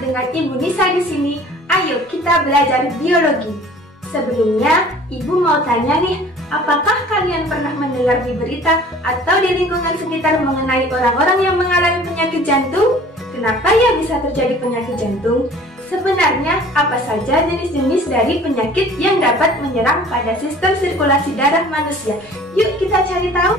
Dengan Ibu Nisa di sini, ayo kita belajar biologi. Sebelumnya, Ibu mau tanya nih, apakah kalian pernah mendengar di berita atau di lingkungan sekitar mengenai orang-orang yang mengalami penyakit jantung? Kenapa ya bisa terjadi penyakit jantung? Sebenarnya, apa saja jenis-jenis dari penyakit yang dapat menyerang pada sistem sirkulasi darah manusia? Yuk kita cari tahu.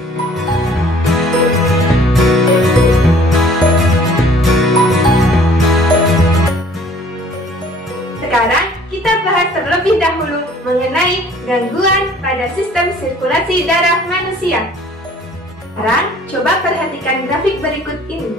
Sekarang kita bahas terlebih dahulu mengenai gangguan pada sistem sirkulasi darah manusia. Sekarang coba perhatikan grafik berikut ini.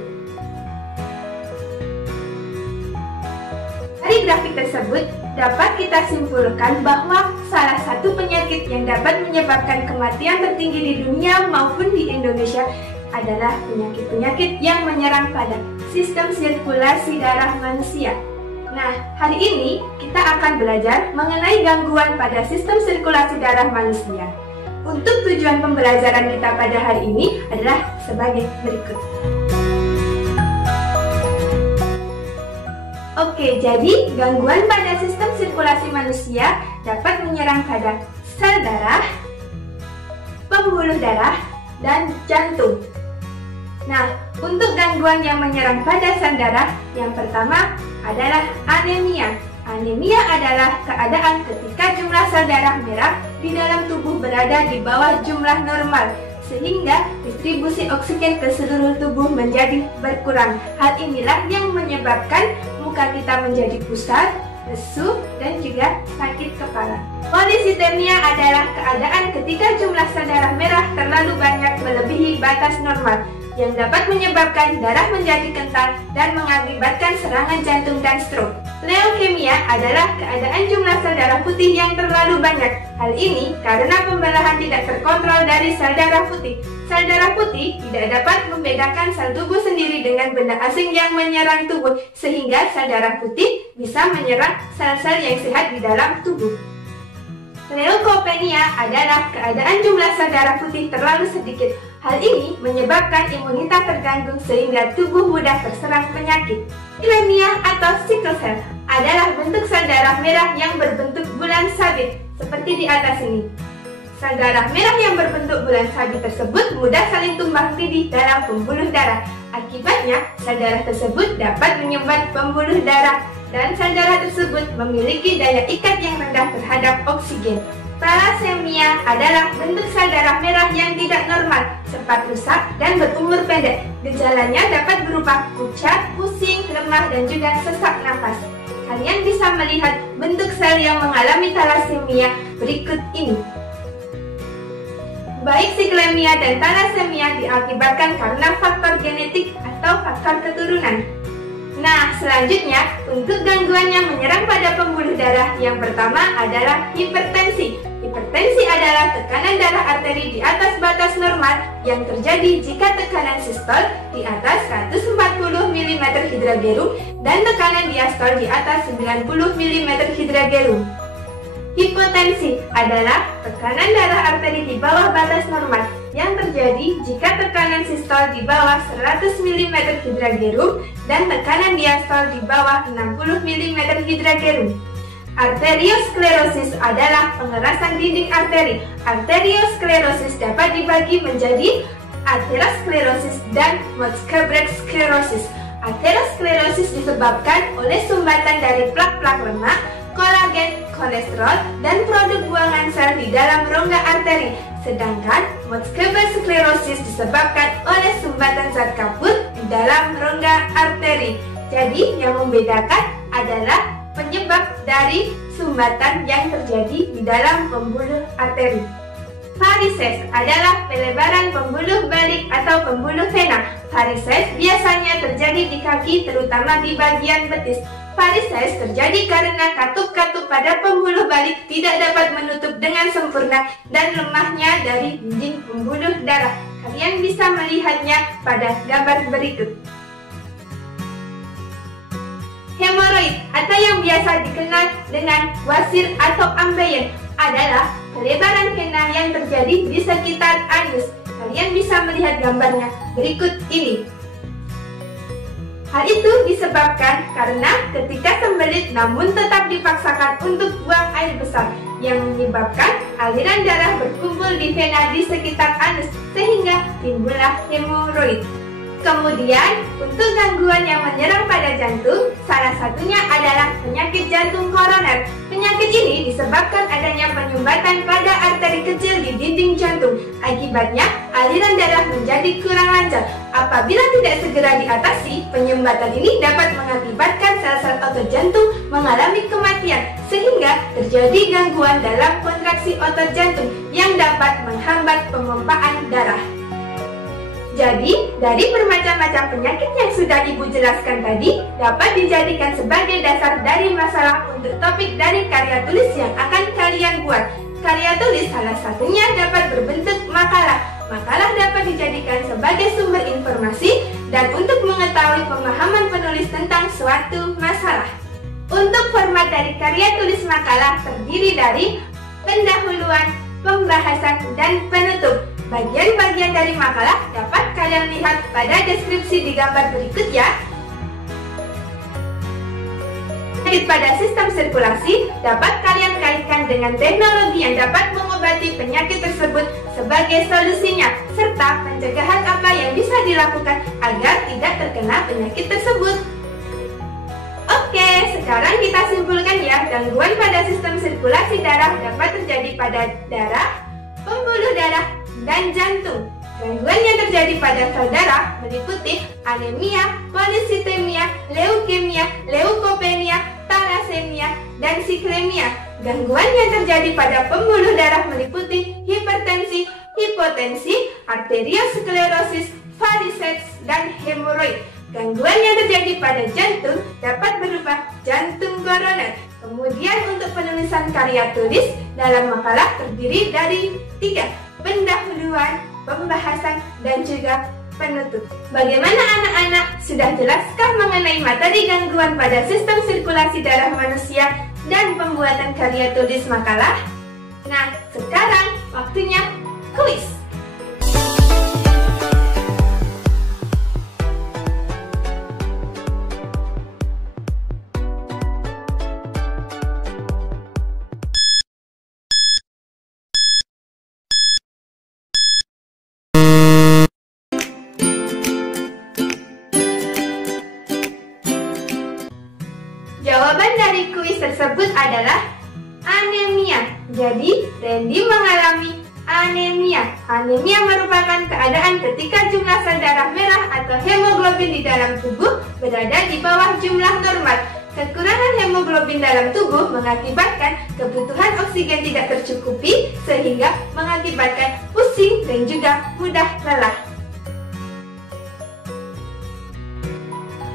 Dari grafik tersebut dapat kita simpulkan bahwa salah satu penyakit yang dapat menyebabkan kematian tertinggi di dunia maupun di Indonesia adalah penyakit-penyakit yang menyerang pada sistem sirkulasi darah manusia. Nah, hari ini kita akan belajar mengenai gangguan pada sistem sirkulasi darah manusia. Untuk tujuan pembelajaran kita pada hari ini adalah sebagai berikut. Oke, jadi gangguan pada sistem sirkulasi manusia dapat menyerang pada sel darah, pembuluh darah, dan jantung. Nah, untuk gangguan yang menyerang pada sel darah, yang pertama adalah anemia. Anemia adalah keadaan ketika jumlah sel darah merah di dalam tubuh berada di bawah jumlah normal, sehingga distribusi oksigen ke seluruh tubuh menjadi berkurang. Hal inilah yang menyebabkan muka kita menjadi pusar, lesu, dan juga sakit kepala. Polisitemia adalah keadaan ketika jumlah sel darah merah terlalu banyak melebihi batas normal, yang dapat menyebabkan darah menjadi kental dan mengakibatkan serangan jantung dan stroke. Leukemia adalah keadaan jumlah sel darah putih yang terlalu banyak. Hal ini karena pembelahan tidak terkontrol dari sel darah putih. Sel darah putih tidak dapat membedakan sel tubuh sendiri dengan benda asing yang menyerang tubuh, sehingga sel darah putih bisa menyerang sel-sel yang sehat di dalam tubuh. Leukopenia adalah keadaan jumlah sel darah putih terlalu sedikit. Hal ini menyebabkan imunitas terganggu sehingga tubuh mudah terserang penyakit. Sicklemia atau sickle cell adalah bentuk sel darah merah yang berbentuk bulan sabit, seperti di atas ini. Sel darah merah yang berbentuk bulan sabit tersebut mudah saling tumbang tindih dalam pembuluh darah. Akibatnya, sel darah tersebut dapat menyumbat pembuluh darah, dan sel darah tersebut memiliki daya ikat yang rendah terhadap oksigen. Thalassemia adalah bentuk sel darah merah yang tidak normal, cepat rusak, dan berumur pendek. Gejalanya dapat berupa pucat, pusing, lemah, dan juga sesak napas. Kalian bisa melihat bentuk sel yang mengalami thalassemia berikut ini. Baik sicklemia dan thalassemia diakibatkan karena faktor genetik atau faktor keturunan. Nah, selanjutnya, untuk gangguan yang menyerang pada pembuluh darah, yang pertama adalah hipertensi. Hipertensi adalah tekanan darah arteri di atas batas normal yang terjadi jika tekanan sistol di atas 140 mm hidragerum dan tekanan diastol di atas 90 mm hidragerum. Hipotensi adalah tekanan darah arteri di bawah batas normal yang terjadi jika tekanan sistol di bawah 100 mm hidragerum dan tekanan diastol di bawah 60 mm hidragerum. Arteriosklerosis adalah pengerasan dinding arteri. Arteriosklerosis dapat dibagi menjadi aterosklerosis dan Mohs-Krebs sklerosis. Aterosklerosis disebabkan oleh sumbatan dari plak-plak lemak, kolagen, kolesterol, dan produk buangan sel di dalam rongga arteri. Sedangkan Mohs-Krebs sklerosis disebabkan oleh sumbatan zat kapur di dalam rongga arteri. Jadi yang membedakan adalah penyebab dari sumbatan yang terjadi di dalam pembuluh arteri. Varises adalah pelebaran pembuluh balik atau pembuluh vena. Varises biasanya terjadi di kaki, terutama di bagian betis. Varises terjadi karena katup-katup pada pembuluh balik tidak dapat menutup dengan sempurna dan lemahnya dari dinding pembuluh darah. Kalian bisa melihatnya pada gambar berikut. Hemoroid atau yang biasa dikenal dengan wasir atau ambeien adalah pelebaran vena yang terjadi di sekitar anus. Kalian bisa melihat gambarnya berikut ini. Hal itu disebabkan karena ketika sembelit namun tetap dipaksakan untuk buang air besar yang menyebabkan aliran darah berkumpul di vena di sekitar anus sehingga timbullah hemoroid. Kemudian, untuk gangguan yang menyerang pada jantung, salah satunya adalah penyakit jantung koroner. Penyakit ini disebabkan adanya penyumbatan pada arteri kecil di dinding jantung. Akibatnya, aliran darah menjadi kurang lancar. Apabila tidak segera diatasi, penyumbatan ini dapat mengakibatkan sel-sel otot jantung mengalami kematian, sehingga terjadi gangguan dalam kontraksi otot jantung yang dapat menghambat pemompaan darah. Jadi, dari bermacam-macam penyakit yang sudah Ibu jelaskan tadi, dapat dijadikan sebagai dasar dari masalah untuk topik dari karya tulis yang akan kalian buat. Karya tulis salah satunya dapat berbentuk makalah. Makalah dapat dijadikan sebagai sumber informasi dan untuk mengetahui pemahaman penulis tentang suatu masalah. Untuk format dari karya tulis makalah terdiri dari pendahuluan, pembahasan, dan penutup. Bagian-bagian dari makalah dapat kalian lihat pada deskripsi di gambar berikut ya. Penyakit pada sistem sirkulasi dapat kalian kaitkan dengan teknologi yang dapat mengobati penyakit tersebut sebagai solusinya, serta pencegahan apa yang bisa dilakukan agar tidak terkena penyakit tersebut. Oke, sekarang kita simpulkan ya, gangguan pada sistem sirkulasi darah dapat terjadi pada darah, pembuluh darah, dan jantung. Gangguan yang terjadi pada sel darah meliputi anemia, polisitemia, leukemia, leukopenia, thalassemia, dan siklемia. Gangguan yang terjadi pada pembuluh darah meliputi hipertensi, hipotensi, arteriosklerosis, varices, dan hemoroid. Gangguan yang terjadi pada jantung dapat berupa jantung koroner. Kemudian untuk penulisan karya tulis dalam makalah terdiri dari 3. Pendahuluan, pembahasan, dan juga penutup. Bagaimana anak-anak? Sudah jelaskah mengenai materi gangguan pada sistem sirkulasi darah manusia dan pembuatan karya tulis makalah? Nah, sekarang waktunya kuis. Jawaban dari kuis tersebut adalah anemia. Jadi, Randy mengalami anemia. Anemia merupakan keadaan ketika jumlah sel darah merah atau hemoglobin di dalam tubuh berada di bawah jumlah normal. Kekurangan hemoglobin dalam tubuh mengakibatkan kebutuhan oksigen tidak tercukupi sehingga mengakibatkan pusing dan juga mudah lelah.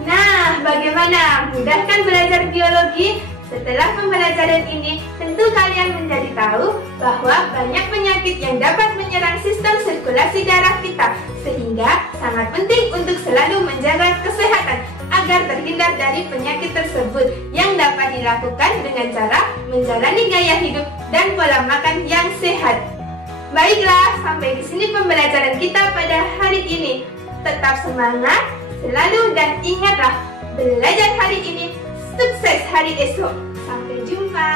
Nah, bagaimana? Mudah kan belajar biologi? Setelah pembelajaran ini, tentu kalian menjadi tahu bahwa banyak penyakit yang dapat menyerang sistem sirkulasi darah kita, sehingga sangat penting untuk selalu menjaga kesehatan agar terhindar dari penyakit tersebut yang dapat dilakukan dengan cara menjalani gaya hidup dan pola makan yang sehat. Baiklah, sampai di sini pembelajaran kita pada hari ini. Tetap semangat selalu dan ingatlah, belajar hari ini, sukses hari esok. Sampai jumpa.